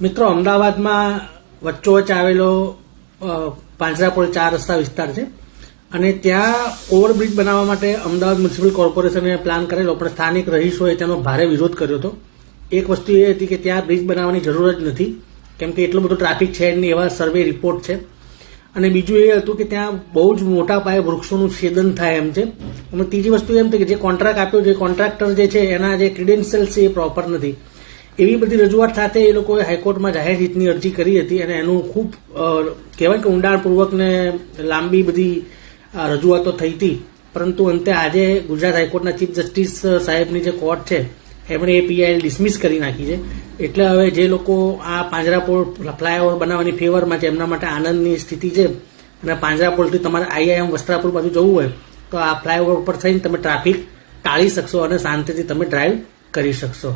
મિત્રો, અમદાવાદમાં વચ્ચોવચ્ચ આવેલો પાંજરાપોળ 4 રસ્તા વિસ્તાર છે અને ત્યાં ઓવરબ્રિજ બનાવવા માટે અમદાવાદ મ્યુનિસિપલ કોર્પોરેશને પ્લાન કરેલો, પણ સ્થાનિક રહીશોએ તેનો ભારે વિરોધ કર્યો હતો. એક વસ્તુ એ હતી કે ત્યાં બ્રિજ બનાવવાની જરૂર જ નથી, કેમ કે એટલો બધો ટ્રાફિક છે નહીં, એવા સર્વે રિપોર્ટ છે. અને બીજું એ હતું કે ત્યાં બહુ જ મોટા પાયે વૃક્ષોનું છેદન થાય એમ છે. અને ત્રીજી વસ્તુ એમ છે કે જે કોન્ટ્રાક્ટ આપ્યો છે, કોન્ટ્રાક્ટર જે છે એના જે ક્રિડેન્શિયલ્સ છે એ પ્રોપર નથી. એવી બધી રજૂઆત સાથે એ લોકોએ હાઈકોર્ટમાં જાહેર હિતની અરજી કરી હતી અને એનું ખૂબ કહેવાય કે ઊંડાણપૂર્વક ને લાંબી બધી રજૂઆતો થઈ હતી. પરંતુ અંતે આજે ગુજરાત હાઈકોર્ટના ચીફ જસ્ટિસ સાહેબની જે કોર્ટ છે એમણે એ પીઆઈએલ ડિસમિસ કરી નાખી છે. એટલે હવે જે લોકો આ પાંજરાપોળ ફ્લાયઓવર બનાવવાની ફેવરમાં છે એમના માટે આનંદની સ્થિતિ છે. અને પાંજરાપોળથી તમારે આઈઆઈએમ વસ્ત્રાપુર બાજુ જવું હોય તો આ ફ્લાયઓવર ઉપર થઈને તમે ટ્રાફિક ટાળી શકશો અને શાંતિથી તમે ડ્રાઈવ કરી શકશો.